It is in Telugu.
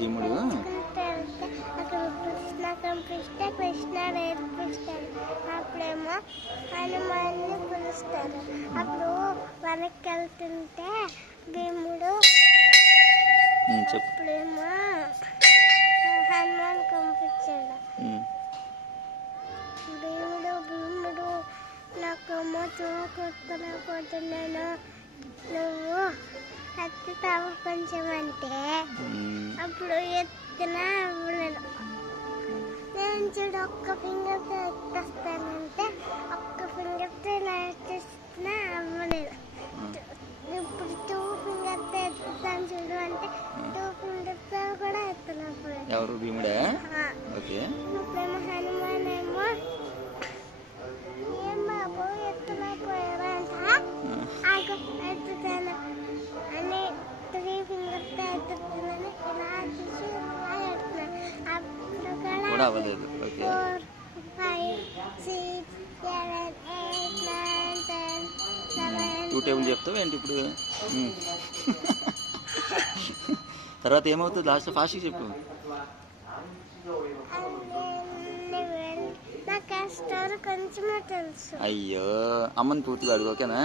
భీముడు అక్కడ కృష్ణ కనిపిస్తే కృష్ణ నేర్పిస్తాడు. అప్పుడేమో హనుమాన్ని పిలుస్తారు. అప్పుడు వెనక్కి వెళ్తుంటే భీముడు అప్పుడేమో హనుమాన్ కనిపించాడు. భీముడు నాకేమో చూడలేకపోతున్నాను, నువ్వు ఎత్తుతావు కొంచెం అంటే అప్పుడు ఎత్తునా అవ్వలేదు. నేను చూడు ఒక్క ఫింగర్తో ఎత్తేస్తానంటే ఒక్క ఫింగర్తో ఇలా ఎత్తేస్తున్నా అవ్వలేదు. ఇప్పుడు 2 ఫింగర్తో ఎత్తుతాను చూడు అంటే 2 ఫింగర్తో కూడా ఎత్తలేకపోయాడు. ఎవరు భీముడా? ఓకే. ఇప్పుడేమో హనుమాన్ ఏమో ఏం బాబు ఎత్తలేకపోయారా అంటే ఎత్తుతాను అని 3 ఫింగర్తో ఎత్తుతున్నాను ఇలా చూసి ఎత్తున్నాను. అప్పుడు కూడా అవ్వలేదు. 4, 5, 6, 7, 8, 9, 10, 11. 2 టేబుల్ చెప్తావు ఏంటి ఇప్పుడు? తర్వాత ఏమవుతుంది లాస్ట్ ఫాస్ట్గా చెప్పు. నాకు ఆ స్టోరీ కొంచెమే తెలుసు. అయ్యో, అమ్మని పూర్తిగా అడుగు, ఓకేనా?